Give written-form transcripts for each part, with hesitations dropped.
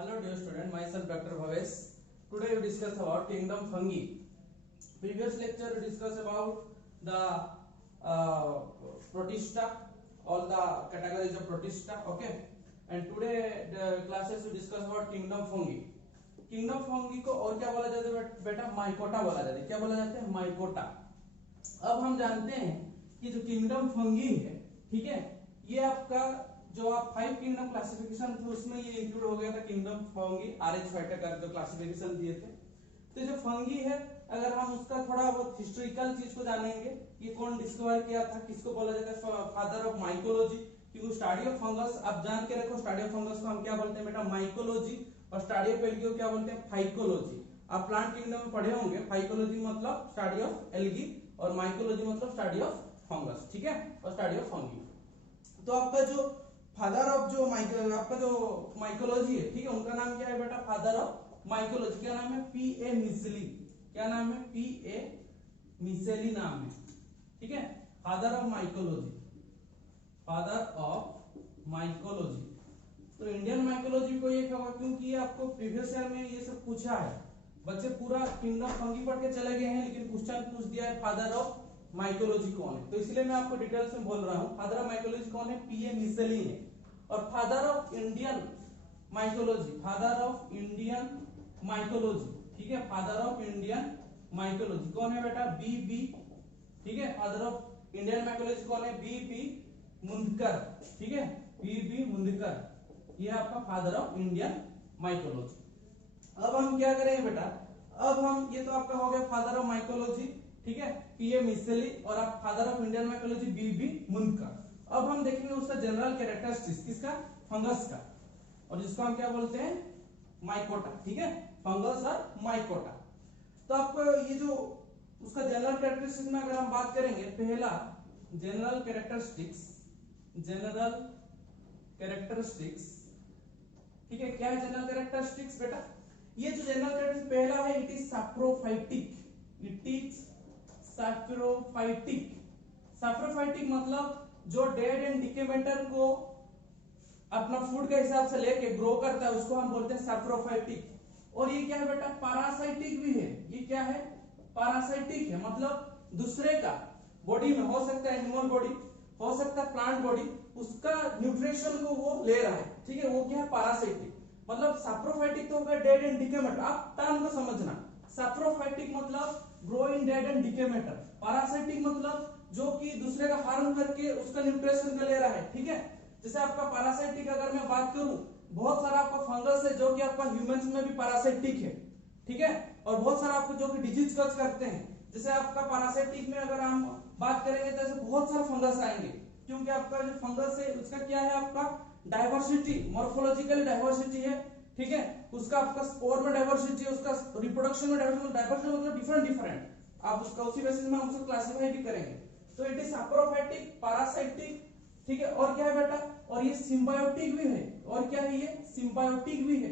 Hello dear student, myself Dr. Bhavesh. Today we discuss about kingdom fungi. Previous lecture we discussed about the protista, all the categories of protista, okay? And today the classes we discuss about kingdom fungi. Kingdom fungi को और क्या बोला जाता है बेटा? Mycota बोला जाता है. क्या बोला जाता है? माइकोटा. अब हम जानते हैं कि जो किंगडम फंगी है, ठीक है, ये आपका जो आप 5 किंगडम क्लासिफिकेशन थे उसमें ये इंक्लूड हो गया था किंगडम फंगी. आरएच फाइटर का जो क्लासिफिकेशन दिए थे, तो जो फंगी है अगर हम उसका थोड़ा बहुत हिस्टोरिकल चीज को जानेंगे, ये कौन डिस्कवर किया था, किसको बोला जाता है फादर ऑफ माइकोलॉजी. क्योंकि स्टडी ऑफ फंगस आप जान के रखो, स्टडी ऑफ फंगस को हम क्या बोलते हैं बेटा? माइकोलॉजी. और स्टडी ऑफ एल्गी को क्या बोलते हैं? फाइकोलॉजी. आप प्लांट किंगडम में पढ़े होंगे, फाइकोलॉजी मतलब स्टडी ऑफ एल्गी और माइकोलॉजी मतलब स्टडी ऑफ फंगस, ठीक है, और स्टडी ऑफ फंगी. तो आपका जो फादर ऑफ जो आपका जो माइकोलॉजी है, ठीक है, उनका नाम क्या है बेटा? Father of mycology. क्या नाम है? पीए मिसेली. क्या नाम है? पीए मिसेली नाम है, ठीक है, father of mycology. Father of mycology. तो इंडियन माइकोलॉजी को ये कहा क्योंकि ये आपको प्रीवियस ईयर में ये सब पूछा है. बच्चे पूरा किंगडम फंगी पढ़ के चले गए हैं, लेकिन क्वेश्चन पूछ दिया है फादर ऑफ माइकोलॉजी कौन है. तो इसलिए मैं आपको डिटेल्स में बोल रहा हूं. फादर ऑफ माइकोलॉजी कौन है? पीए मिसेली है. और father of Indian mycology, father of Indian mycology, ठीक है, फादर ऑफ इंडियन माइकोलॉजी कौन है बेटा? बी. ठीक है, फादर ऑफ इंडियन माइकोलॉजी कौन है? बी मुंदकर. ठीक है, बी मुंदकर, ये आपका फादर ऑफ इंडियन माइकोलॉजी. अब हम क्या करेंगे बेटा? अब हम ये तो आपका हो गया फादर ऑफ माइकोलॉजी, ठीक है, पीए मिसेली, और आप father of Indian mycology B Mundkur. अब हम देखेंगे उसका जनरल कैरेक्टरिस्टिक्स, किसका? फंगस का, और जिसको हम क्या बोलते हैं? माइकोटा. ठीक है, फंगस और माइकोटा. तो आपको ये जो उसका जनरल कैरेक्टरिस्टिक्स में अगर हम बात करेंगे, पहला जनरल कैरेक्टरिस्टिक्स, ठीक है, क्या है जनरल कैरेक्टरिस्टिक्स बेटा? ये जो जनरल कैरेक्टरिस्टिक्स पहला है, it is saprophytic. It is saprophytic. Saprophytic मतलब जो डेड एंड डिके मैटर को अपना फूड के हिसाब से लेके ग्रो करता है, उसको हम बोलते हैं सैप्रोफाइटिक. और ये क्या है बेटा? पैरासाइटिक भी है. ये क्या है? पैरासाइटिक है. मतलब दूसरे का बॉडी में, हो सकता है एनिमल बॉडी, हो सकता है प्लांट बॉडी, उसका न्यूट्रिशन को वो ले रहा है, ठीक है, वो क्या है? पैरासाइटिक. मतलब सैप्रोफाइटिक तो होगा डेड एंड डिके मैटर. आप टर्म को समझना. सैप्रोफाइटिक मतलब grow in dead and decay matter. Parasitic मतलब जो कि दूसरे का हार्म करके उसका न्यूट्रिशन का ले रहा है, ठीक है. जैसे आपका पैरासाइटिक अगर मैं बात करूं, बहुत सारा आपका फंगस है जो कि आपका ह्यूमंस में भी पैरासाइटिक है, ठीक है, और बहुत सारा आपको जो कि डिजीज कॉज करते हैं. जैसे आपका पैरासाइटिक में अगर हम बात करेंगे तो ऐसे बहुत सारे फंगस आएंगे, क्योंकि आपका जो फंगस है उसका क्या है? आपका डाइवर्सिटी, मॉर्फोलॉजिकल डाइवर्सिटी है, ठीक है, उसका आपका स्पोर में डाइवर्सिटी है, उसका रिप्रोडक्शन में डाइवर्सिटी मतलब डिफरेंट. आप उसका उसी बेसिस में हम उसको क्लासिफाई भी करेंगे. तो इट इज सैप्रोफाइटिक, पैरासाइटिक, ठीक है. और क्या है बेटा? और ये सिम्बायोटिक भी है. और क्या है? ये सिम्बायोटिक भी है.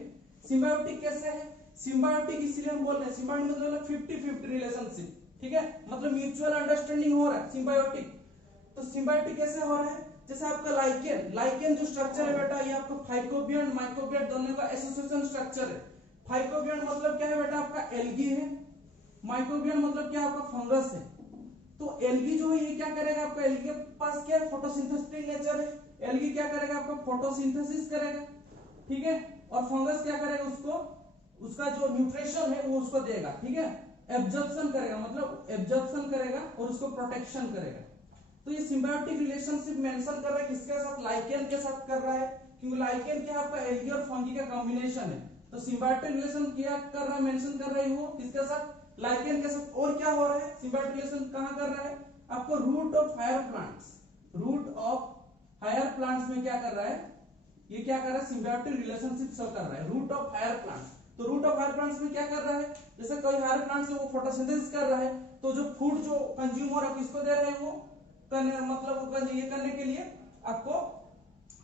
सिम्बायोटिक कैसे है? सिम्बायोटिक इसलिए हम बोल रहे हैं, सिम्बायोटिक मतलब 50-50 रिलेशनशिप, ठीक है, मतलब म्यूचुअल अंडरस्टैंडिंग हो रहा है, सिम्बायोटिक. तो सिम्बायोटिक कैसे हो रहा है? जैसे आपका लाइकेन जो स्ट्रक्चर है बेटा, ये आपका फाइकोबियन माइकोबियन दोनों का एसोसिएशन स्ट्रक्चर है. फाइकोबियन मतलब क्या है बेटा? आपका एल्गी है. माइकोबियन मतलब क्या? आपका फंगस है. तो एल्गी जो है ये क्या करेगा? आपका एल्गी के पास क्या है? फोटोसिंथेसिस नेचर है. एल्गी क्या करेगा? आपका फोटोसिंथेसिस करेगा, ठीक है, और फंगस क्या करेगा? उसको उसका जो न्यूट्रिशन है वो उसको देगा, ठीक है, एब्जॉर्प्शन करेगा, मतलब एब्जॉर्प्शन करेगा और उसको प्रोटेक्शन करेगा. तो ये सिम्बायोटिक रिलेशनशिप मेंशन कर रहा है किसके साथ? लाइकेन के साथ कर रहा है, क्योंकि लाइकेन क्या आपका एल्गी और फंगी का कॉम्बिनेशन है. तो सिम्बायोटिक रिलेशन क्या कर रहा है? मेंशन कर रहा है वो किसके साथ? लाइकेन के साथ. और क्या हो रहा है? सिम्बायोटिक रिलेशन कहां कर रहा है? आपको root of higher plants, root of higher plants में क्या कर रहा है? ये क्या कर रहा है? सिम्बायोटिक रिलेशनशिप शो कर रहा है, रूट ऑफ हायर प्लांट्स. तो रूट ऑफ हायर प्लांट्स में क्या कर रहा है? जैसे कोई हायर प्लांट्स है वो फोटोसिंथेसिस कर रहा है, तो जो फूड जो कंज्यूम हो रहा है किसको दे रहे हैं? वो मतलब ये करने के लिए आपको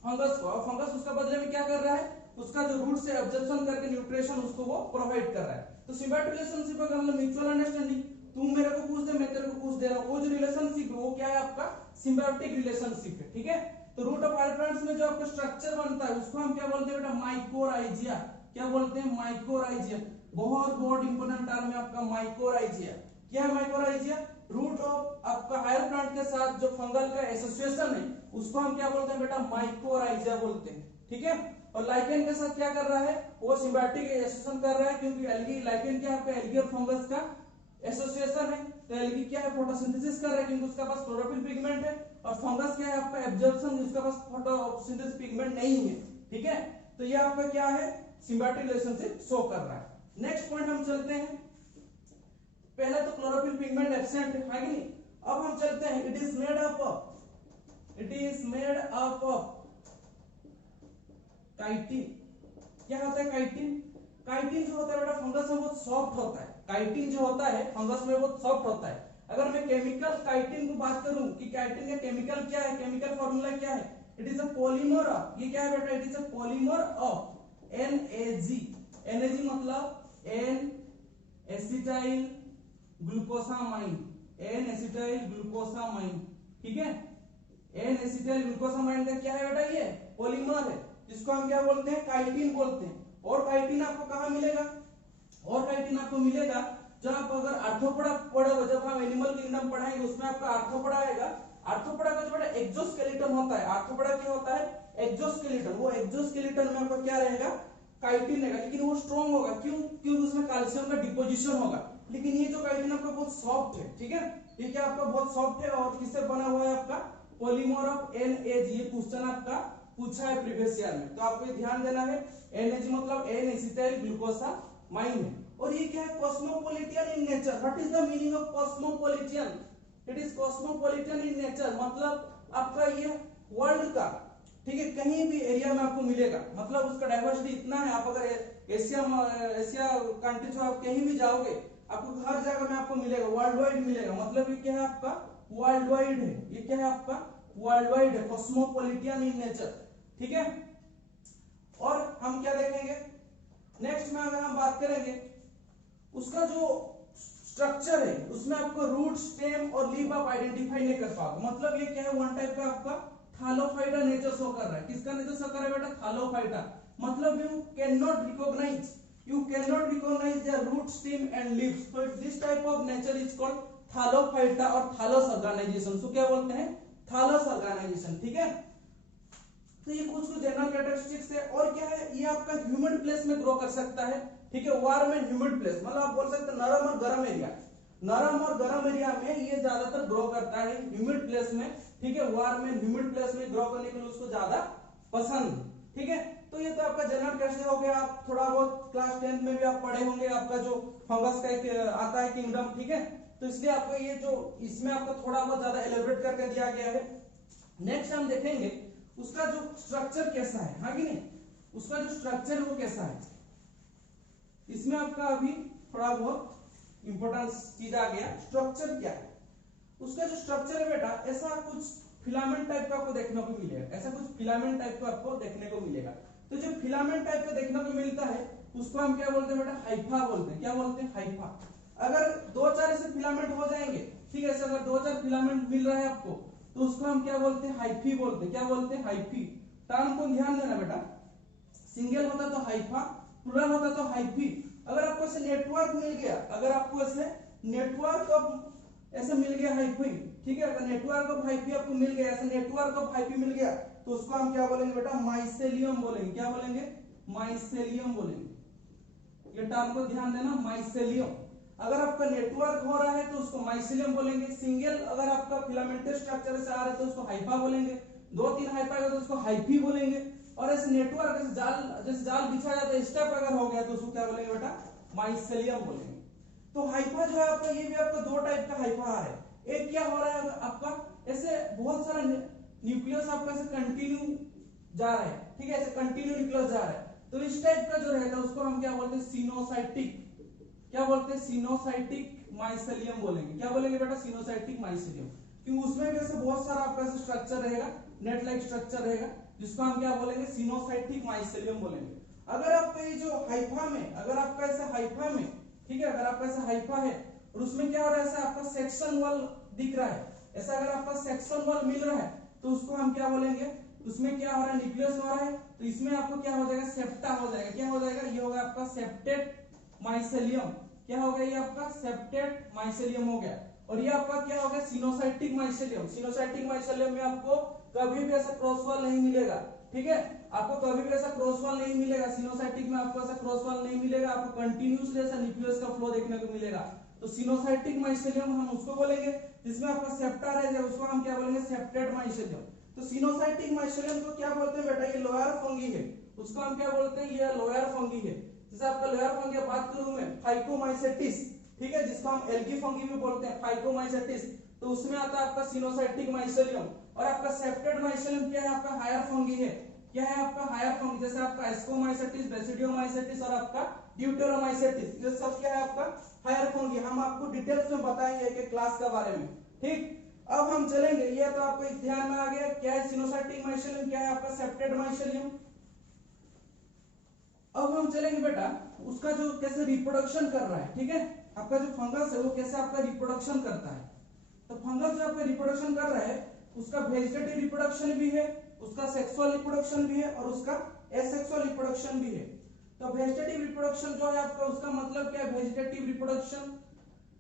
फंगस को, और फंगस उसका बदले में क्या कर रहा है? उसका जो रूट से एब्जॉर्प्शन करके न्यूट्रिशन उसको वो प्रोवाइड कर रहा है. तो सिम्बायोटिक रिलेशनशिप का मतलब म्यूचुअल अंडरस्टैंडिंग. तुम मेरे को कुछ दे, मैं तेरे को कुछ दे रहा हूं, वो जो रिलेशनशिप है वो क्या है? आपका सिम्बायोटिक रिलेशनशिप है, ठीक है. तो रूट ऑफ हायर प्लांट्स में जो आपका स्ट्रक्चर बनता है उसको हम क्या बोलते हैं बेटा? माइकोराइजिया. क्या बोलते हैं, माइकोराइजिया। बहुत बहुत इंपोर्टेंट टर्म है आपका माइकोराइजिया। क्या है माइकोराइजिया, रूट ऑफ आपका हायर प्लांट के साथ जो फंगल का एसोसिएशन है उसको हम क्या बोलते हैं बेटा, माइकोराइजिया बोलते हैं, ठीक है। और लाइकेन के साथ क्या कर रहा है, वो सिम्बायोटिक एसोसिएशन कर रहा है, क्योंकि एल्गी लाइकेन क्या है आपका, एल्गी और फंगस का एसोसिएशन है। तो एल्गी क्या है, फोटोसिंथेसिस कर रहा है क्योंकि उसका पास क्लोरोफिल पिगमेंट है, और फंगस क्या है आपका, एब्जॉर्प्शन, उसका पास फोटोसिंथेसिस पिगमेंट नहीं है, ठीक है। तो ये आपका क्या है, सिम्बायोटिक रिलेशनशिप शो कर रहा है। नेक्स्ट पॉइंट हम चलते हैं, पहले तो क्लोरोफिल पिगमेंट एब्सेंट है कि नहीं। अब हम चलते हैं, it is made up of chitin. क्या होता है काइटिन, काइटिन जो होता है बेटा फंगस में बहुत सॉफ्ट होता है, काइटिन जो होता है फंगस में बहुत सॉफ्ट होता है। अगर मैं केमिकल काइटिन को बात करूं कि काइटिन का केमिकल क्या है, केमिकल फॉर्मूला क्या है, it is a polymer of, ये क्या है बेटा, it is a polymer of NAG। NAG मतलब N acetyl glucosamine, N acetyl glucosamine, ठीक है। एन एसिटाइल ग्लूकोसामाइन का क्या है बेटा, ये पॉलीमर है, जिसको हम क्या बोलते हैं, काइटिन बोलते हैं। और काइटिन आपको कहां मिलेगा, और काइटिन आपको मिलेगा जब आप अगर आर्थ्रोपोडा पढ़ोगे, जब हम एनिमल किंगडम पढ़ाएंगे उसमें आपका आर्थ्रोपोडा आएगा। आर्थ्रोपोडा का जो बड़ा एक्सोस्केलेटन होता है, आर्थ्रोपोडा क्या होता है, एक्सोस्केलेटन, वो एक्सोस्केलेटन में आपका क्या रहेगा, काइटिन रहेगा, लेकिन वो स्ट्रॉन्ग होगा, क्यों, क्योंकि उसमें कैल्शियम का डिपोजिशन होगा। लेकिन ये जो काइटिन आपका बहुत सॉफ्ट है, ठीक है, ये क्या आपका बहुत सॉफ्ट है, और किससे बना हुआ है आपका, पॉलीमर ऑफ NAG। ये क्वेश्चन आपका पूछा है प्रीवियस ईयर में, तो आपको ध्यान देना है। NAG मतलब एन एसिटाइल ग्लूकोसामाइन है, और ये क्या है, cosmopolitan in nature. What is the meaning of cosmopolitan, it is cosmopolitan in nature, मतलब आपका ये वर्ल्ड का, ठीक है, कहीं भी एरिया में आपको मिलेगा, मतलब उसका डाइवर्सिटी इतना है। आप अगर एशिया कंट्री आप कहीं भी जाओगे, आपको हर जगह में आपको मिलेगा, वर्ल्ड वाइड मिलेगा, मतलब ये क्या है आपका, वर्ल्ड वाइड है, ये क्या है आपका, वर्ल्ड वाइड है, कॉस्मोपॉलिटन इन नेचर, ठीक है। और हम क्या देखेंगे नेक्स्ट में, अगर हम बात करेंगे उसका जो स्ट्रक्चर है, उसमें आपको रूट, स्टेम और लीफ आप आइडेंटिफाई नहीं कर पाओगे, मतलब ये क्या है, वन टाइप का आपका थालोफाइटा नेचर शो कर रहा है। किसका नेचर शो कर रहा है बेटा, थालोफाइटा, मतलब you can not recognise their root, stem and leaves. तो this type of nature is called Thallophyta और थालोस ऑर्गेनाइजेशन। तो क्या बोलते हैं, थालोस ऑर्गेनाइजेशन, ठीक है। तो ये कुछ जनरल कैरेक्टरिस्टिक्स है। और क्या है, ये आपका ह्यूमिड प्लेस में ग्रो कर सकता है, ठीक है, वार्म एंड ह्यूमिड प्लेस, मतलब आप बोल सकते हैं नरम और गर्म एरिया, नरम और गर्म एरिया में ये ज्यादातर ग्रो करता है, ह्यूमिड प्लेस में, ठीक है, वार्म एंड ह्यूमिड प्लेस में ग्रो करने के लिए उसको ज्यादा पसंद, ठीक है। तो ये तो आपका जनरल कैरेक्टरिस्टिक हो गया। आप थोड़ा बहुत क्लास 10th में भी आप पढ़े होंगे, आपका जो फंगस का एक आता है किंगडम, ठीक है, तो इसलिए आपको ये जो इसमें आपको थोड़ा बहुत ज्यादा एलेबोरेट करके दिया गया है। नेक्स्ट हम देखेंगे उसका जो स्ट्रक्चर कैसा है, हाँ कि नहीं, उसका जो स्ट्रक्चर वो कैसा है। इसमें आपका अभी थोड़ा बहुत इंपॉर्टेंस चीज आ गया, स्ट्रक्चर क्या है। उसका जो स्ट्रक्चर है बेटा, ऐसा कुछ फिलामेंट टाइप का आपको देखने को मिलेगा, ऐसा कुछ फिलामेंट टाइप का आपको देखने को मिलेगा। तो जो फिलामेंट टाइप का देखने को मिलता है उसको हम क्या बोलते हैं बेटा, हाइफा बोलते हैं। क्या बोलते हैं, हाइफा। अगर 2-4 ऐसे फिलामेंट हो जाएंगे, ठीक है, ऐसे अगर 2-4 फिलामेंट मिल रहा है आपको, तो उसको हम क्या बोलते हैं, हाइफी बोलते हैं। क्या बोलते हैं, हाइफी। टर्म को ध्यान देना बेटा, सिंगल होता तो हाइफा, प्लूरल होता तो हाइफी। अगर आपको ऐसे नेटवर्क मिल गया, अगर आपको ऐसे नेटवर्क ऑफ ऐसे मिल गया हाइफी, ठीक है, अगर नेटवर्क ऑफ हाइफी आपको मिल गया, ऐसे नेटवर्क ऑफ हाइफी मिल गया, तो उसको हम क्या बोलेंगे बेटा, माइसेलियम बोलेंगे। क्या बोलेंगे, माइसेलियम बोलेंगे। ये टर्म को ध्यान देना, माइसेलियम। अगर आपका नेटवर्क हो रहा है तो उसको माइसेलियम बोलेंगे। सिंगल अगर आपका फिलामेंटस स्ट्रक्चर से आ रहा है तो उसको हाइफा बोलेंगे। 2-3 हाइफा है तो उसको हाइफी बोलेंगे। और ऐसे नेटवर्क जैसे जाल बिछा जाता है, स्टेप अगर हो गया तो उसको क्या बोलेंगे बेटा, माइसेलियम बोलेंगे। तो हाइफा जो है आपका, ये भी आपका 2 टाइप का हाइफा है। एक क्या हो रहा है आपका, ऐसे बहुत सारा न्यूक्लियस आपका ऐसे कंटिन्यू जा रहा है, ठीक है, ऐसे कंटिन्यू न्यूक्लियस जा रहा है, तो इस टाइप का जो रहता है उसको हम क्या बोलते हैं, सिनोसाइटिक। क्या बोलते हैं, सिनोसाइटिक माइसेलियम बोलेंगे। क्या बोलेंगे बेटा, सिनोसाइटिक माइसेलियम, क्योंकि उसमें भी ऐसे बहुत सारा आपका ऐसे स्ट्रक्चर रहेगा, नेट लाइक स्ट्रक्चर रहेगा, जिसको हम क्या बोलेंगे, सिनोसाइटिक माइसेलियम बोलेंगे। अगर आपका ये जो हाइफा में, अगर आपका ऐसा हाइफा में, ठीक है, अगर आपका ऐसा हाइफा है और उसमें क्या हो रहा है, ऐसा आपका सेक्शन वॉल दिख रहा है, ऐसा अगर आपका सेक्शन वॉल मिल रहा है तो उसको हम क्या बोलेंगे, उसमें क्या हो रहा है, न्यूक्लियस हो रहा है, तो इसमें आपको क्या हो जाएगा, सेप्टा हो जाएगा। क्या हो जाएगा, ये होगा आपका सेप्टेट माइसेलियम। क्या हो गया, ये आपका सेप्टेट माइसेलियम हो गया। और ये आपका क्या हो गया, सिनोसाइटिक माइसेलियम। सिनोसाइटिक माइसेलियम में आपको कभी भी ऐसा क्रॉस वॉल नहीं मिलेगा, ठीक है, आपको कभी भी ऐसा क्रॉस वॉल नहीं मिलेगा। सिनोसाइटिक में आपको ऐसा क्रॉस वॉल नहीं मिलेगा, आपको कंटिन्यूअसली ऐसा न्यूक्लियस का फ्लो देखने को मिलेगा। तो सिनोसाइटिक माइसेलियम हम उसको बोलेंगे जिसमें आपका सेप्टा रह जाए, उसको हम क्या बोलेंगे, सेप्टेट माइसेलियम। तो सिनोसाइटिक माइसेलियम को क्या बोलते हैं बेटा, ये लोअर फंगी है, उसको हम क्या बोलते हैं, ये लोअर फंगी है। जैसे आपका लोअर फंगी बात करूं मैं, फाइकोमाइसेटिस, ठीक है, जिसको हम एल्गी फंगी भी बोलते हैं, फाइकोमाइसेटिस, तो उसमें आता है आपका सिनोसाइटिक माइसेलियम। और आपका सेप्टेट माइसेलियम क्या है, आपका हायर फंगी है। क्या है आपका, हायर फंगी, जैसे आपका एस्कोमाइसेटिस, बेसिडियोमाइसेटिस और आपका ड्यूटेरोमाइसेटिस, ये सब क्या है आपका हायर फंगी। हम आपको डिटेल्स में बताएंगे एक क्लास के बारे में, ठीक। अब हम चलेंगे, ये तो आपको ध्यान में आ गया क्या है सिनोसाइटिक माइसेलियम, क्या है आपका सेप्टेट माइसेलियम। अब हम चलेंगे बेटा उसका जो कैसे रिप्रोडक्शन कर रहा है, ठीक है, आपका जो फंगस है वो कैसे आपका रिप्रोडक्शन करता है। तो फंगस जो आपका रिप्रोडक्शन कर रहा है, उसका वेजिटेटिव रिप्रोडक्शन भी है, उसका सेक्सुअल रिप्रोडक्शन भी है और उसका एसेक्सुअल रिप्रोडक्शन भी है। तो वेजिटेटिव रिप्रोडक्शन जो है आपका, उसका मतलब क्या है, वेजिटेटिव रिप्रोडक्शन।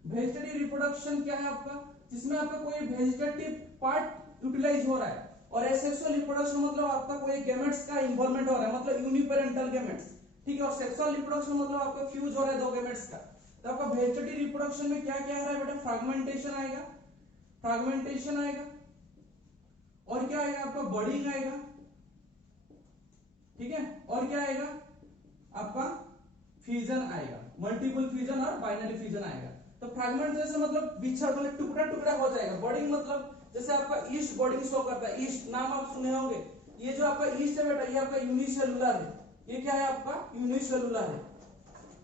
वेजिटेटिव रिप्रोडक्शन क्या है आपका, जिसमें आपका कोई वेजिटेटिव पार्ट यूटिलाइज हो रहा है। और एसेक्सुअल रिप्रोडक्शन मतलब आपका कोई गैमेट्स का इन्वॉल्वमेंट हो रहा है, मतलब यूनिपेरेंटल गैमेट्स, ठीक है। और सेक्सुअल रिप्रोडक्शन मतलब आपका फ्यूज हो रहा है दो गैमेट्स का। तो आपका वेजिटेटिव रिप्रोडक्शन में क्या क्या आ रहा है बेटा, फ्रैगमेंटेशन आएगा, फ्रैगमेंटेशन आएगा, और क्या आएगा आपका, बर्डिंग आएगा, ठीक है, और क्या आएगा आपका, फ्यूजन आएगा, मल्टीपल फ्यूजन और बाइनरी फ्यूजन आएगा। तो फ्रैगमेंट जैसे मतलब बिछड़, मतलब टुकड़ा टुकड़ा हो जाएगा। बर्डिंग मतलब जैसे आपका ईस्ट बर्डिंग शो करता है, ईस्ट नाम आप सुने होंगे, ये जो आपका ईस्ट है बेटा, ये आपका यूनिसेलुलर है, ये क्या है आपका, यूनिसेलुलर है।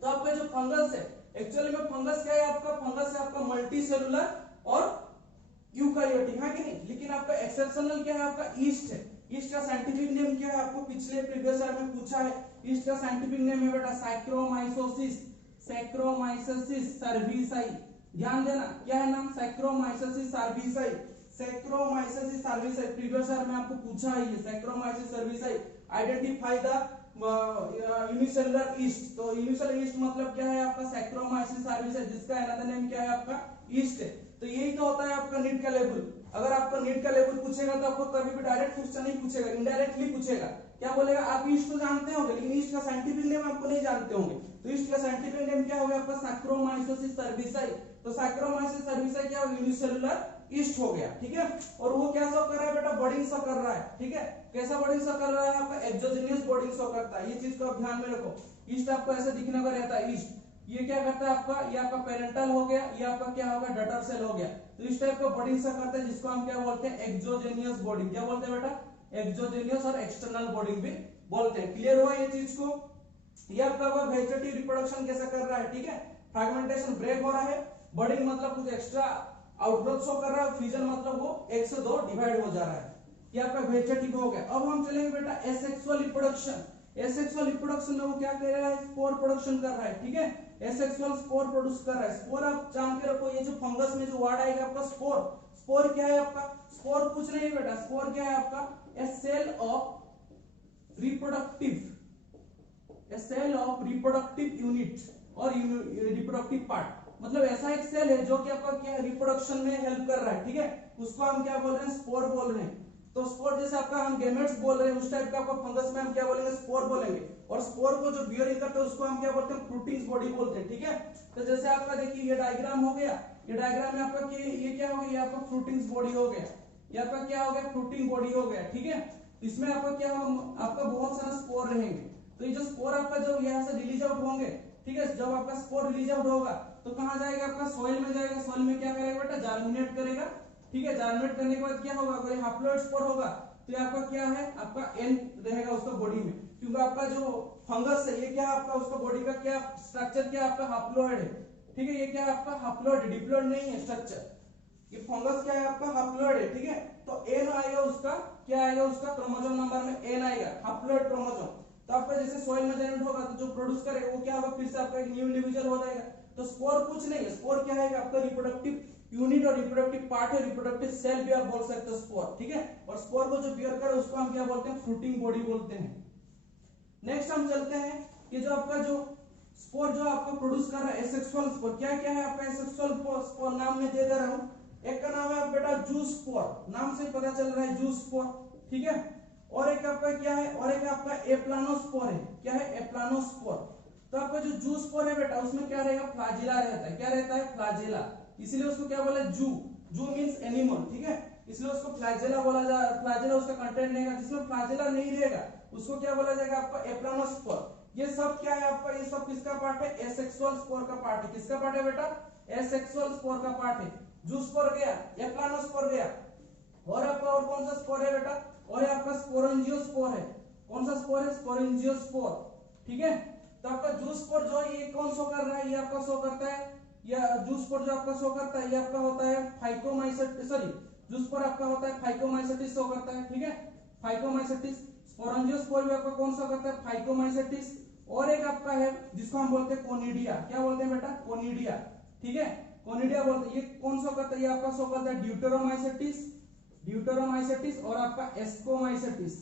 तो आपका जो फंगस है, एक्चुअली में फंगस क्या है आपका, फंगस है आपका मल्टी सेलुलर और यूकारियोटिक, है कि नहीं। लेकिन आपका एक्सेप्शनल क्या है, आपका ईस्ट है। ईस्ट का साइंटिफिक नेम क्या है, आपको पिछले प्रीवियस ईयर में पूछा है। ईस्ट का साइंटिफिक नेम है बेटा सैक्रोमाइसोसिस, सैक्रोमाइसोसिस सर्विसाई। ध्यान देना, क्या है नाम, सैक्रोमाइसोसिस सर्विसाई, सैक्रोमाइसोसिस सर्विसाई। प्रीवियस ईयर में आपको पूछा है ये Saccharomyces cerevisiae. Identify the unicellular yeast. तो यूनिसेलुलर ईस्ट मतलब क्या है आपका, सैक्रोमाइसोसिस सर्विसाई, जिसका अनदर नेम क्या है आपका, ईस्ट है। तो यही तो होता है आपका नीट का लेवल। अगर आपको नीट का लेवल पूछेगा तो आपको कभी भी डायरेक्ट क्वेश्चन नहीं पूछेगा, इनडायरेक्टली पूछेगा। क्या बोलेगा, आप ईस्ट को जानते होंगे लेकिन ईस्ट का साइंटिफिक नेम आपको नहीं जानते होंगे। तो ईस्ट का साइंटिफिक नेम क्या होगा आपका, सैक्रोमाइसोसिस सर्विसाई। तो सैक्रोमाइसोसिस सर्विसाई क्या होगा, यूनिसेलुलर ईस्ट हो गया, ठीक है। और वो क्या शो कर रहा है बेटा, बर्डिंग शो कर रहा है, ठीक है। कैसा बर्डिंग शो कर रहा है आपका, एक्सोजेनियस बर्डिंग शो करता है। ये चीज को आप ध्यान में रखो, ईस्ट आपको ऐसे दिखने को रहता है ईस्ट। ये क्या करता है आपका, ये आपका पेरेंटल हो गया, ये आपका क्या होगा, डटर सेल हो गया। तो इस टाइप का बॉडिंग सा करता है, जिसको हम क्या बोलते हैं, एक्सोजेनियस बॉडिंग। क्या बोलते हैं बेटा, एक्सोजेनियस और एक्सटर्नल बॉडिंग भी बोलते हैं। क्लियर हुआ ये चीज को। ये आपका वेजिटेटिव रिप्रोडक्शन कैसा कर रहा है, ठीक है। फ्रैगमेंटेशन ब्रेक हो रहा है, बॉडिंग मतलब कुछ एक्स्ट्रा आउटग्रोथ शो कर रहा है, फ्यूजन मतलब वो एक से दो डिवाइड हो जा रहा है। ये आपका वेजिटेटिव हो गया। अब हम चलेंगे बेटा एसेक्सुअल रिप्रोडक्शन। एसेक्सुअल रिप्रोडक्शन में वो क्या कर रहा है, स्पोर प्रोडक्शन कर रहा है, ठीक है। एसेक्सुअल स्पोर प्रोड्यूस कर रहा है। स्पोर आप जान के रखो, ये जो फंगस में जो वर्ड आएगा आपका स्पोर, स्पोर क्या है आपका, स्पोर कुछ नहीं बेटा, स्पोर क्या है आपका, a cell of reproductive, a cell of reproductive unit और रिप्रोडक्टिव पार्ट। मतलब ऐसा एक सेल है जो कि आपका क्या रिप्रोडक्शन में हेल्प कर रहा है, ठीक है। उसको हम क्या बोल रहे हैं, स्पोर बोल रहे हैं। तो स्पोर जैसे आपका हम गैमेट्स बोल रहे हैं, उस टाइप का आपका फंगस में हम क्या बोलेंगे, स्पोर बोलेंगे। और स्पोर को जो बियरिंग करते हैं उसको हम क्या बोलते हैं, फ्रूटिंग्स बॉडी बोलते हैं, ठीक है। तो जैसे आपका देखिए ये डायग्राम हो गया, ये डायग्राम में आपका ये क्या हो गया, ये आपका फ्रूटिंग्स बॉडी हो गया, ये आपका क्या हो गया, फ्रूटिंग बॉडी हो गया, ठीक है। इसमें आपका क्या होगा, आपका बहुत सारा स्पोर रहेंगे। तो ये जो स्पोर आपका जो यहाँ से रिलीज आउट होंगे, ठीक है, जब आपका स्पोर रिलीज आउट होगा तो कहाँ जाएगा, आपका सॉइल में जाएगा। सॉइल में क्या करेगा बेटा, जर्मिनेट करेगा, ठीक है। जर्मिनेट करने के बाद क्या होगा, अगर ये हैप्लॉइड स्पोर होगा तो ये आपका क्या है, आपका एन रहेगा उसका बॉडी में, क्योंकि आपका जो फंगस है ये क्या है आपका, उसका बॉडी का क्या स्ट्रक्चर क्या आपका हैप्लॉइड है, ठीक है। ये क्या है आपका हैप्लॉइड, डिप्लॉइड नहीं है स्ट्रक्चर। ये फंगस क्या है आपका हैप्लॉइड है, ठीक है। तो एन आएगा उसका, क्या आएगा उसका क्रोमोसोम नंबर में एन आएगा, हैप्लॉइड क्रोमोसोम। तो आपका जैसे सॉइल में जर्मिनेट होगा तो जो प्रोड्यूस करेगा वो क्या होगा, फिर से आपका एक न्यू इंडिविजुअल हो जाएगा। तो स्पोर कुछ नहीं है, स्पोर क्या है आपका रिप्रोडक्टिव यूनिट और रिप्रोडक्टिव पार्ट है, रिप्रोडक्टिव सेल भी आप बोल सकते हो स्पोर, ठीक है। और स्पोर को जो बियर करे उसको हम क्या बोलते हैं, फ्रूटिंग बॉडी बोलते हैं। नेक्स्ट हम चलते हैं कि जो आपका जो स्पोर जो आपको प्रोड्यूस कर रहा है एसेक्सुअल स्पोर, क्या क्या है आपका एसेक्सुअल स्पोर, नाम में दे रहा हूं। एक का नाम है बेटा जू स्पोर, नाम से पता चल रहा है जू स्पोर, ठीक है। और एक आपका क्या है, और एक आपका एप्लानोस्पोर है, क्या है एप्लानोस्पोर। तो आपका जो जू स्पोर है बेटा उसमें क्या रहेगा, फ्लैजेला रहता है, क्या रहता है फ्लैजेला, इसीलिए उसको क्या बोला जू, जू मींस एनिमल, ठीक है, इसलिए उसको फ्लैजेला बोला जा, फ्लैजेला उसका कंटेंट रहेगा, जिसमें फ्लैजेला नहीं रहेगा उसको क्या बोला जाएगा आपका एप्लानोस्पोर। ये सब क्या है आपका, ये सब किसका पार्ट है, एसेक्सुअल स्पोर का पार्ट है, किसका पार्ट है बेटा, एसेक्सुअल स्पोर का पार्ट है। जू स्पोर गया, एप्लानोस्पोर गया, और आपका और कौन सा स्पोर है बेटा, और आपका स्पोरेंजियोस्पोर है, कौन सा स्पोर है, स्पोरेंजियोस्पोर, ठीक है। तो आपका जू स्पोर जो ये कौन शो कर रहा है, ये आपका शो करता है, या जू स्पोर जो आपका शो करता है ये आपका होता है फाइकोमाइसेटिस, सॉरी जू स्पोर आपका होता है फाइकोमाइसेटिस शो करता है, ठीक है, फाइकोमाइसेटिस। स्पोरेंजियोस्पोर भी आपका कौन सा करता है, फाइकोमाइसेटिस। और एक आपका है जिसको हम बोलते हैं कोनिडिया, क्या बोलते हैं बेटा, कोनिडिया, ठीक है, कोनिडिया बोलते हैं। ये कौन सा करता है, ये आपका शो करता है ड्यूटेरोमाइसेटिस, ड्यूटेरोमाइसेटिस और आपका एस्कोमाइसेटिस,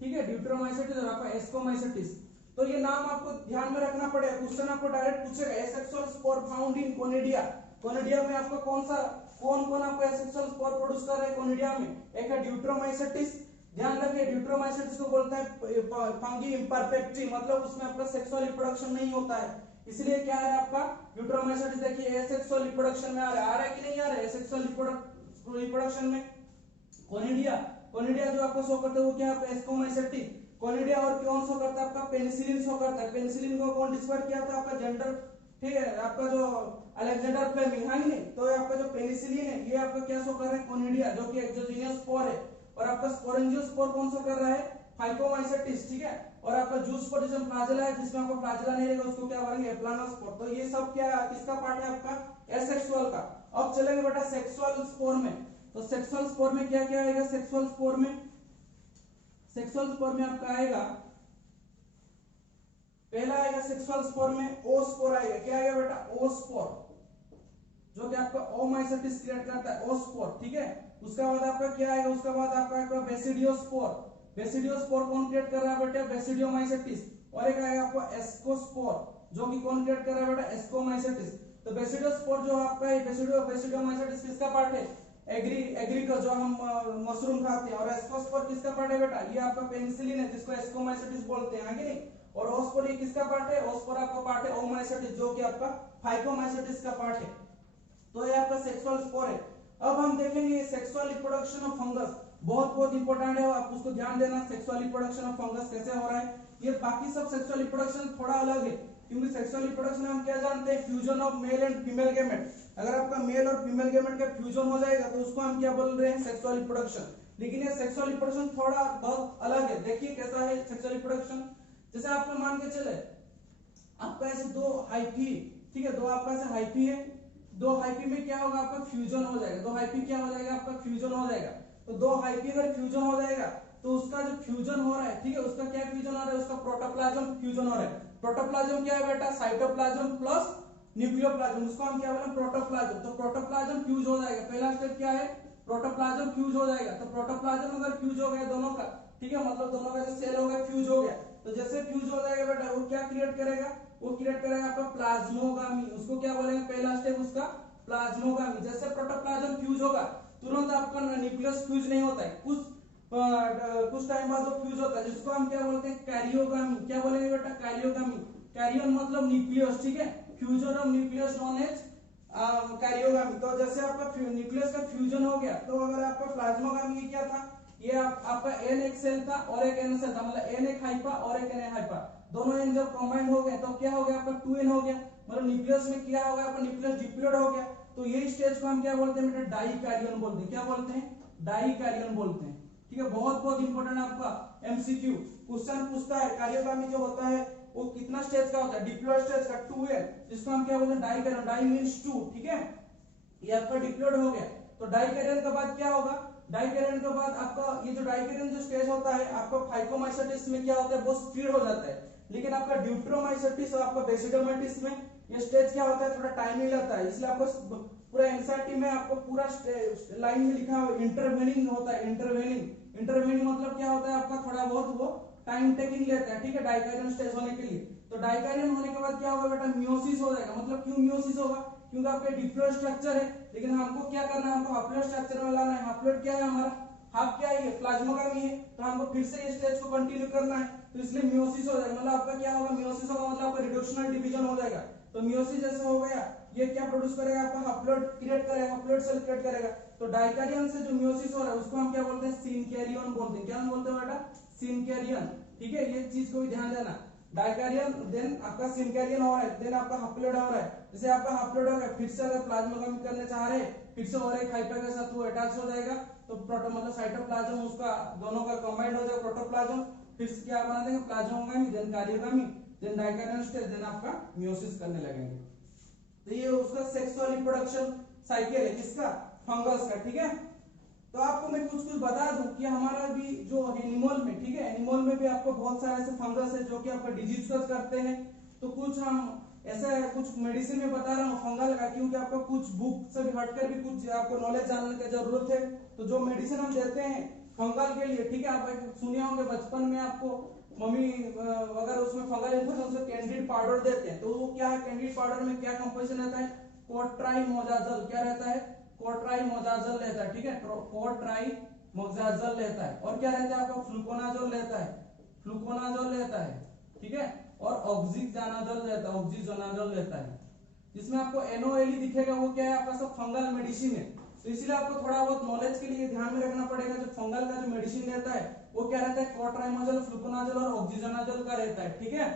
ठीक है, ड्यूटेरोमाइसेटिस और आपका एस्कोमाइसेटिस। तो ये नाम आपको ध्यान में रखना पड़ेगा, क्वेश्चन आपको डायरेक्ट पूछेगा asexual spore found in conidia, conidia में आपको कौन सा, कौन कौन आपको एसेक्सुअल स्पोर प्रोड्यूस कर रहा है कोनिडिया में, एक है ड्यूटेरोमाइसेटिस, ध्यान रखिए ड्यूटेरोमाइसेटिस को बोलते हैं फंगी इम्परफेक्टी, मतलब उसमें आपका सेक्सुअल रिप्रोडक्शन नहीं होता है, इसलिए क्या है आपका ड्यूटेरोमाइसेटिस। देखिए एसेक्सुअल रिप्रोडक्शन में आ रहा है कि नहीं आ रहा है, एसेक्सुअल रिप्रोडक्शन में कोनिडिया, कोनिडिया जो आपको शो करता है वो क्या है, एस्कोमाइसेटिस। कोनिडिया और कौन शो करता है आपका, पेनिसिलिन शो करता है, पेनिसिलिन को कौन डिस्कवर किया था आपका, जेंडर, ठीक है, आपका जो अलेक्जेंडर फ्लेमिंग, है नहीं, तो आपका जो पेनिसिलिन है ये आपका क्या शो कर रहा है, कोनिडिया, जो कि एक्सोजीनियस स्पोर है। और आपका स्पोरेंजियोस्पोर कौन शो कर रहा है, फाइकोमाइसेटिस, ठीक है। और आपका जू स्पोर जिसमें फ्लैजेला है, जिसमें आपको फ्लैजेला नहीं रहेगा उसको क्या बोलेंगे, एप्लानोस्पोर। तो ये सब क्या किसका पार्ट है आपका, एसेक्सुअल का। अब चलेंगे बेटा सेक्सुअल स्पोर में, तो सेक्सुअल स्पोर में क्या क्या आएगा, सेक्सुअल स्पोर में, सेक्सुअल स्पोर में आपका आएगा, पहला आएगा सेक्सुअल स्पोर में ओ स्पोर आएगा, क्या आएगा बेटा, ओ स्पोर, जो कि आपका ओमाइसेटिस क्रिएट करता है, ओ स्पोर, ठीक है। उसका बाद आपका क्या आएगा, उसका बाद आपका आएगा बेसिडियोस्पोर, बेसिडियोस्पोर कौन क्रिएट कर रहा है बेटा, बेसिडियोमाइसेटिस। और एक आएगा आपको एस्कोस्पोर, जो कि कौन क्रिएट कर रहा है बेटा, एस्कोमाइसेटिस। तो बेसिडियोस्पोर जो आपका है, बेसिडियोमाइसेटिस किसका पार्ट है, एग्रीकल्चर जो हम मशरूम खाते हैं। और एस्कोस्पोर किसका पार्ट है बेटा, ये आपका पेनिसिलिन है जिसको एस्कोमाइसेटिस बोलते हैं, आगे नहीं। और ओस्पोर ये किसका पार्ट है, ओस्पोर आपका पार्ट है ओमाइसेटिस, जो कि आपका फाइकोमाइसेटिस का पार्ट है। तो ये आपका सेक्सुअल स्पोर है। अब हम देखेंगे सेक्सुअल रिप्रोडक्शन ऑफ फंगस, बहुत बहुत इंपॉर्टेंट है, आप उसको ध्यान देना, सेक्सुअल रिप्रोडक्शन ऑफ फंगस कैसे हो रहा है। ये बाकी सब सेक्सुअल रिप्रोडक्शन थोड़ा अलग है, क्योंकि सेक्सुअल रिप्रोडक्शन में हम क्या जानते हैं, fusion of male and female gamete. अगर आपका मेल और फीमेल गैमेट का फ्यूजन हो जाएगा तो उसको हम क्या बोल रहे हैं, सेक्सुअल रिप्रोडक्शन। लेकिन ये सेक्सुअल रिप्रोडक्शन थोड़ा बहुत अलग है। देखिए कैसा है सेक्सुअल रिप्रोडक्शन, जैसे आपको मान के चले आपका ऐसे दो हाइफी, ठीक है, दो आपका ऐसे हाइफी है, दो हाइफी में क्या होगा आपका फ्यूजन हो जाएगा, दो हाइफी क्या हो जाएगा आपका फ्यूजन हो जाएगा। तो दो हाइफी अगर फ्यूजन हो जाएगा तो उसका जो फ्यूजन हो रहा है, ठीक है, उसका क्या फ्यूजन हो रहा है, उसका प्रोटोप्लाज्म फ्यूजन हो रहा है। प्रोटोप्लाज्म क्या है बेटा, साइटोप्लाज्म प्लस न्यूक्लियोप्लाज्म, उसको हम क्या बोलेंगे, प्रोटोप्लाज्म। तो प्रोटोप्लाज्म फ्यूज हो जाएगा, पहला स्टेप क्या है, प्रोटोप्लाज्म फ्यूज हो जाएगा। तो प्रोटोप्लाज्म अगर फ्यूज हो गया दोनों का, ठीक है, मतलब दोनों का जो सेल हो गया फ्यूज हो गया, तो जैसे फ्यूज हो जाएगा बेटा वो क्या क्रिएट करेगा, वो क्रिएट करेगा आपका प्लाज्मोगामी, उसको क्या बोलेंगे, पहला स्टेप उसका प्लाज्मोगामी। जैसे प्रोटोप्लाज्म फ्यूज होगा तुरंत आपका न्यूक्लियस फ्यूज नहीं होता है, कुछ टाइम बाद वो फ्यूज होता है, जिसको हम क्या बोलते हैं, कैरियोगामी। क्या बोलेंगे बेटा, कैरियोगामी। कैरियन मतलब न्यूक्लियस, ठीक है, fusion of nucleus known as karyogamy. तो जैसे आपका न्यूक्लियस का फ्यूजन हो गया तो अगर आपका प्लाज्मोगामी क्या था, ये आपका एन एक सेल था और एक एन सेल था, मतलब एन एक हाइपा और एक एन हाइपा, दोनों एन जब कंबाइंड हो गए तो क्या हो गया आपका 2n हो गया, मतलब न्यूक्लियस में क्या हो गया आपका, न्यूक्लियस डिप्लॉयड हो गया। तो ये स्टेज को हम क्या बोलते हैं बेटा, डाइकैरियन बोलते हैं। क्या बोलते हैं, डाइकैरियन बोलते हैं, ठीक है। बहुत बहुत इंपॉर्टेंट आपका एमसीक्यू क्वेश्चन पूछता है, कार्योगामी जो होता है वो कितना स्टेज का होता है, डिप्लॉयड स्टेज का 2n, जिसको हम क्या बोलते हैं, डाइकैरियन। डाई मींस 2, ठीक है, ये आपका डिप्लॉयड हो गया। तो डाइकैरियन के बाद क्या होगा, डाइकैरियन के बाद आपका ये जो डाइकैरियन जो स्टेज होता है आपका फाइकोमाइसेटिस में क्या होता है, वो स्थिर हो जाता है। लेकिन आपका ड्यूटेरोमाइसेटिस और आपका बेसिडोमाइटिस में ये स्टेज क्या होता है, थोड़ा टाइम ही लगता है, इसलिए आपको पूरा एनसीईआरटी में आपको पूरा लाइन में लिखा हुआ इंटरवेनिंग होता है। इंटरवेनिंग मतलब क्या होता है, आपका थोड़ा बहुत वो टाइम टेकिंग लेता है, ठीक है, डाइकैरियन स्टेज होने के लिए। तो डाइकैरियन होने के बाद क्या होगा बेटा, मियोसिस हो जाएगा। मतलब क्यों मियोसिस होगा, क्योंकि आपके डिप्लॉइड स्ट्रक्चर है, लेकिन हमको क्या करना है, हमको हाप्लॉइड स्ट्रक्चर में लाना है। हाप्लॉइड क्या है हमारा, हाफ क्या है, प्लाज्मोगामी है, तो हमको फिर से ये स्टेज को कंटिन्यू करना है, तो इसलिए मियोसिस हो जाएगा। मतलब आपका क्या होगा, मियोसिस होगा मतलब आपका रिडक्शनल डिवीजन हो जाएगा। तो मियोसिस जैसे हो गया, ये क्या प्रोड्यूस करेगा, आपका हाप्लॉइड क्रिएट करेगा, हाप्लॉइड सेल क्रिएट करेगा। तो डाइकैरियन से जो मियोसिस हो रहा है उसको हम क्या बोलते हैं, सिनकैरियन बोलते हैं। क्या बोलते हैं बेटा, सिनकैरियन, ठीक है, ये चीज को भी ध्यान देना। डाइकैरियन देन आपका सिनकैरियन हो रहा है, देन आपका हाप्लॉइड हो रहा है। जैसे आपका हाप्लॉइड हो गया, फिर से अगर प्लाज्मोगामी करने चाह रहे फिर से और एक हाइपा के साथ वो अटैच हो जाएगा, तो प्रोटो मतलब साइटोप्लाज्म उसका दोनों का कंबाइंड हो जाएगा, प्रोटोप्लाज्म, फिर से क्या बना देंगे, plasmogamy, then karyogamy, then dikaryon stage, then आपका मियोसिस करने लगेंगे। तो ये उसका सेक्सुअल रिप्रोडक्शन साइकिल है, किसका, फंगस का, ठीक है। तो आपको मैं कुछ बता दूं कि हमारा भी जो एनिमल में, ठीक है, एनिमल में भी आपको बहुत सारे ऐसे फंगस है जो कि आपको डिजीज कॉज करते हैं। तो कुछ हम ऐसा कुछ मेडिसिन में बता रहा हूँ फंगल का, क्योंकि आपको कुछ बुक से भी हटकर भी कुछ आपको नॉलेज जानने की जरूरत है। तो जो मेडिसिन हम देते हैं फंगल के लिए, ठीक है, आप सुने होंगे बचपन में आपको मम्मी अगर उसमें फंगल इन्फेक्शन से कैंडिड पाउडर देते हैं, तो वो क्या है, कैंडिड पाउडर में क्या कंपोजिशन रहता है, कोट्राइमोजाजल, क्या रहता है, कोट्राइमोजाजल रहता है, ठीक है, कोट्राइमोजाजल रहता है। और क्या रहता है आपका, फ्लूकोनाजोल रहता है, फ्लूकोनाजोल रहता है, ठीक है, और ऑक्सीजोनाजोल रहता है, ऑक्सीजोनाजोल रहता है। जिसमें आपको एनओएलई दिखेगा वो क्या है, आपका सब फंगल मेडिसिन है। तो इसलिए आपको थोड़ा बहुत नॉलेज के लिए ध्यान में रखना पड़ेगा, जो फंगल का जो मेडिसिन रहता है वो क्या रहता है, कोट्राइमोजल, फ्लूकोनाजोल और ऑक्सीजोनाजोल का रहता है, ठीक है।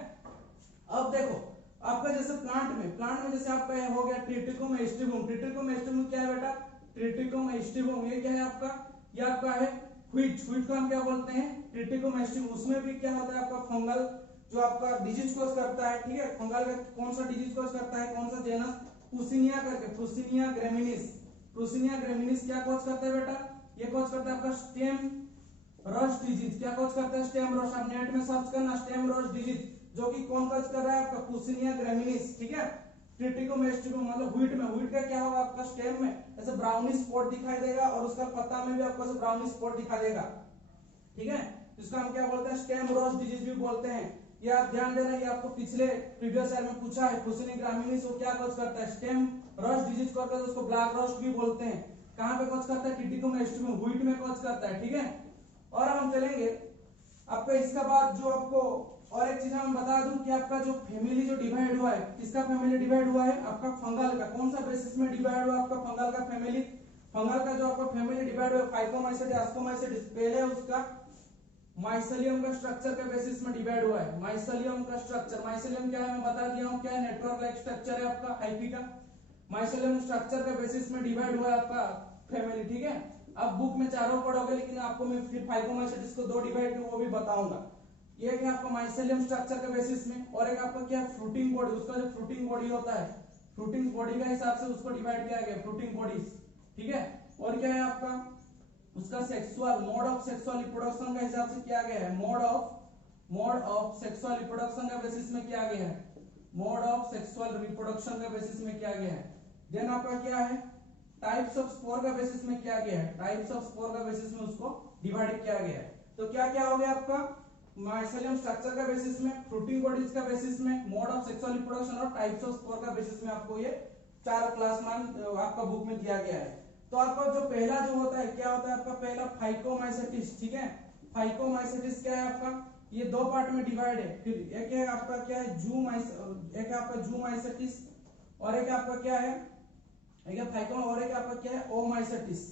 अब देखो आपका जैसे प्लांट में जैसे आपका हो गया ट्रिटिकुम एस्टिबुम। ट्रिटिकुम एस्टिबुम क्या है बेटा, ट्रिटिकुम एस्टिबुम ये क्या है आपका, ये आपका है व्हीट को हम क्या बोलते हैं, ट्रिटिकुम एस्टिबुम। उसमें भी क्या होता है आपका फंगल जो आपका डिजीज कॉज करता है, ठीक है, फंगल का कौन सा डिजीज कॉज करता है, कौन सा जेनस, पुसिनिया करके, पुसिनिया ग्रेमिनिस। पुसिनिया ग्रेमिनिस क्या कॉज करता है बेटा, ये कॉज करता है आपका स्टेम रस्ट डिजीज। क्या कॉज करता है, स्टेम रस्ट। आप नेट में सर्च करना स्टेम रस्ट डिजीज, जो कि कौन कॉज कर रहा है आपका, पुसिनिया ग्रेमिनिस, ठीक है। ट्रिटिकुम एस्टिबुम मतलब व्हीट का क्या होगा आपका, स्टेम में ऐसे ब्राउनिश स्पॉट दिखाई देगा और उसका पत्ता में भी आपको ऐसे ब्राउनिश स्पॉट दिखाई देगा, ठीक है। इसका हम क्या बोलते हैं, स्टेम रस्ट डिजीज भी बोलते हैं। ये आप ध्यान देना, ये आपको पिछले प्रीवियस ईयर में पूछा है, पुसिनिया ग्रेमिनिस वो क्या कॉज करता है, स्टेम रस्ट डिजीज करता है, उसको ब्लैक रस्ट भी बोलते हैं। कहां पे कॉज करता है, ट्रिटिकुम एस्टिबुम, व्हीट में कॉज करता है, ठीक है। और हम चलेंगे आपका इसका बाद जो आपको और एक चीज हम बता दूं कि आपका जो फैमिली जो डिवाइड हुआ है, किसका फैमिली डिवाइड हुआ है, आपका फंगल का। कौन सा बेसिस में डिवाइड हुआ आपका फंगल का फैमिली, फंगल का जो आपका फैमिली डिवाइड हुआ, फाइकोमाइसेटिस, एस्कोमाइसेटिस। पहले उसका माइसेलियम का स्ट्रक्चर के बेसिस में डिवाइड हुआ है। माइसेलियम का स्ट्रक्चर, माइसेलियम क्या है मैं बता दिया हूं, क्या है, नेटवर्क लाइक स्ट्रक्चर है आपका हाइफी का। माइसेलियम स्ट्रक्चर के बेसिस में डिवाइड हुआ है आपका फैमिली, ठीक है। अब बुक में चारों पढ़ोगे, लेकिन आपको मैं फिर फाइकोमाइसेटिस को दो डिवाइड वो भी बताऊंगा। ये क्या आपका माइसेलियम स्ट्रक्चर के बेसिस में, और एक आपका क्या फ्रूटिंग बॉडी, उसका जो फ्रूटिंग बॉडी होता है, फ्रूटिंग बॉडी का हिसाब से उसको डिवाइड किया गया, फ्रूटिंग बॉडीज, ठीक है। और क्या है आपका उसका sexual mode of sexual reproduction का हिसाब से किया गया है, मोड ऑफ सेक्सुअल रिप्रोडक्शन का बेसिस में किया गया है, मोड ऑफ सेक्सुअल रिप्रोडक्शन का बेसिस में किया गया है। देन आपका क्या है, टाइप्स ऑफ स्पोर का बेसिस में किया गया है, टाइप्स ऑफ स्पोर का बेसिस में उसको डिवाइड किया गया है। तो क्या क्या हो गया आपका, माइसेलियम स्ट्रक्चर का बेसिस में, फ्रूटिंग बॉडीज का बेसिस में, मोड ऑफ सेक्सुअल रिप्रोडक्शन और टाइप्स ऑफ स्पोर का बेसिस में आपको ये चार क्लास मान आपका बुक में दिया गया है। तो आपका जो पहला जो होता है, क्या होता है आपका पहला फाइकोमाइसेटिस, ठीक है। फाइकोमाइसेटिस क्या है आपका, ये दो पार्ट में डिवाइड है। फिर एक है आपका क्या है, एक है आपका जूमाइसेटिस, और एक आपका क्या है, एक है फाइको, और एक आपका क्या है, ओमाइसेटिस,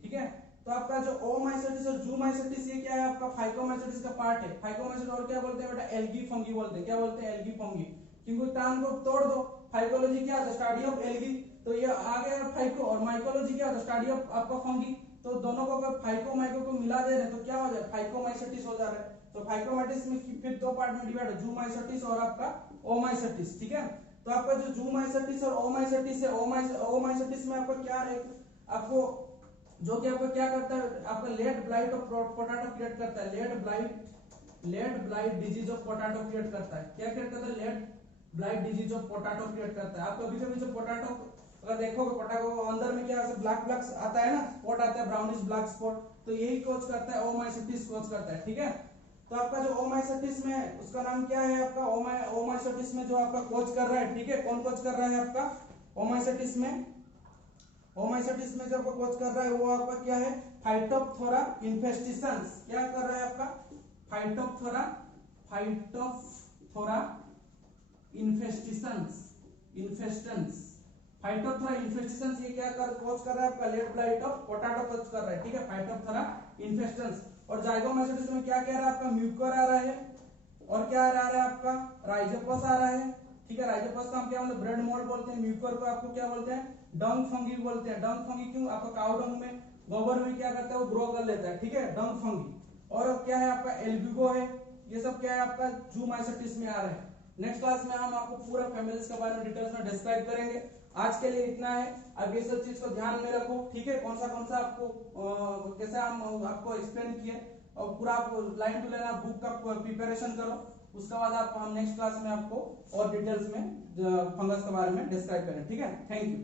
ठीक है। तो आपका जो ओमाइसेटिस और जूमाइसेटिस ये क्या है आपका फाइकोमाइसेटिस का पार्ट है। फाइकोमाइसेटिस और क्या बोलते हैं बेटा, एल्गी फंगी बोलते हैं। क्या बोलते हैं, एल्गी फंगी। क्योंकि टर्म को तोड़ दो, फाइकोलॉजी क्या है, स्टडी ऑफ एल्गी, तो ये आ गया फाइको, और माइकोलॉजी क्या है, स्टडी ऑफ आपका फंगी। तो दोनों को अगर फाइको माइको को मिला दे रहे हैं तो क्या हो जाए, फाइकोमाइसेटिस हो जा रहा है। तो फाइकोमाइसेटिस में फिर दो पार्ट में डिवाइड है, जूमाइसेटिस और आपका ओमाइसेटिस, ठीक है। तो आपका जो जूमाइसेटिस और ओमाइसेटिस है, ओमाइसेटिस में आपका क्या है, आपको जो कि आपका क्या करता है, आपका late blight of potato create करता है, late blight disease of potato create करता है। क्या क्रिएट करता है, blight disease of potato create करता है। आप कभी कभी जो पोटैटो अगर देखोगे, पोटैटो अंदर में क्या ब्लैक ब्लैक आता है ना, स्पॉट आता है, ब्राउनिश ब्लैक स्पॉट, तो यही कॉज करता है, ओमाइसीटिस कॉज करता है। ठीक है, तो आपका जो ओमाइसीटिस में उसका नाम क्या है आपका, ओमाइसीटिस में जो आपका कॉज कर रहा है, ठीक है, कौन कॉज कर रहा है आपका ओमाइसीटिस में, ओमाइसीटिस में जो आपका कॉज कर रहा है वो आपका क्या है, फाइटोप्थोरा इन्फेस्टिशंस। क्या कर रहा है आपका फाइटोप्थोरा इन्फेस्टिशंस, फाइटोप्थोरा इन्फेस्टिशंस, ये क्या कॉज कर रहा है आपका late blight of potato cause कर रहा है। ठीक है, फाइटोप्थोरा इन्फेस्टिशंस। और जाइगोमाइसीटिस में क्या कह रहा है आपका म्यूकर आ रहा है, और क्या आ रहा है आपका राइजोपस आ रहा है। ठीक है, राइजोपस का हम क्या बोलते हैं, ब्रेड मोल्ड बोलते हैं। म्यूकर को आपको क्या बोलते हैं, डंग फंगी बोलते हैं। डंग फंगी क्यों, आपका काउ डंग में, गोबर में क्या करता है वो ग्रो कर लेता है। ठीक है, डंग फंगी। और क्या है आपका एल्ब्यूगो है, ये सब क्या है आपका जूमाइसीटिस में आ रहा है। नेक्स्ट क्लास में हम आपको पूरा फैमिलीज के बारे में डिटेल्स में डिस्क्राइब करेंगे। आज के लिए इतना है, अब ये सब चीज को ध्यान में रखो। ठीक है, कौन सा आपको कैसे हम आपको एक्सप्लेन किए, और पूरा आप लाइन टू लाइन आप बुक का प्रिपरेशन करो। उसके बाद आप हम नेक्स्ट क्लास में आपको और डिटेल्स में फंगस के बारे में डिस्क्राइब करें। ठीक है, थैंक यू।